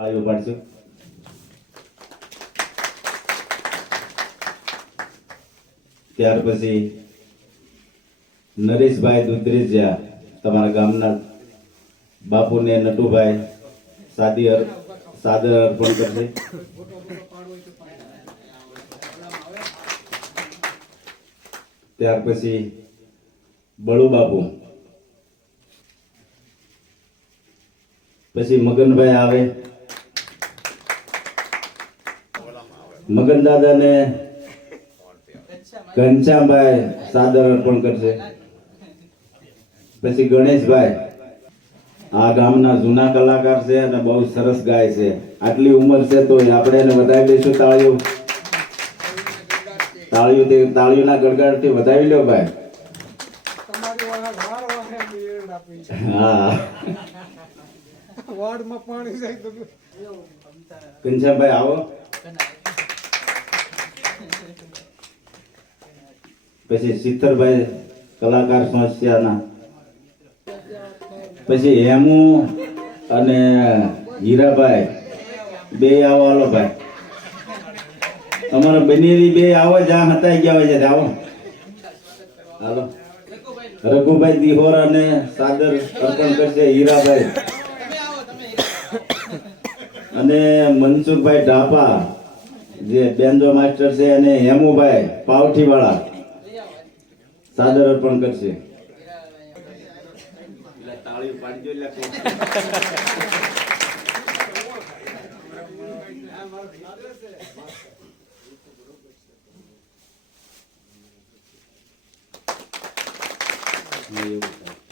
તાળીઓ પાડશું ત્યાર પછી નરેશભાઈ દુધરેજિયા તમારા ગામના બાપુને નટુભાઈ સાદી સાદર અર્પણ કરશે. ત્યાર પછી બળુ બાપુ. પછી મગનભાઈ આવે. મગન દાદાને ઘનશ્યામભાઈ સાદર અર્પણ કરશે. પછી ગણેશભાઈ. આ ગામના જૂના કલાકાર છે અને બહુ સરસ ગાય છે. આટલી ઉંમર છે તો આપણે એને વધાવી દઈશું તાળીઓ. તાળીઓ તે તાળીઓના થી વધાવી લ્યો ભાઈ. હા. પાણી ઘનશ્યામભાઈ આવો. પછી સિત્તરભાઈ કલાકાર સંસ્થાના. પછી હેમુ અને હીરાભાઈ, બે આવો ભાઈ. તમારા બનેલી બે આવો જ્યાં હતા ગયા હોય છે. આવો. હાલો. રઘુભાઈ દિહોર અને સાદર અર્પણ કરશે હીરાભાઈ. અને મનસુખભાઈ ઢાપા જે બેન્જો માસ્ટર છે, અને હેમુભાઈ પાવઠી વાળા સાદર અર્પણ કરશે તાળી you.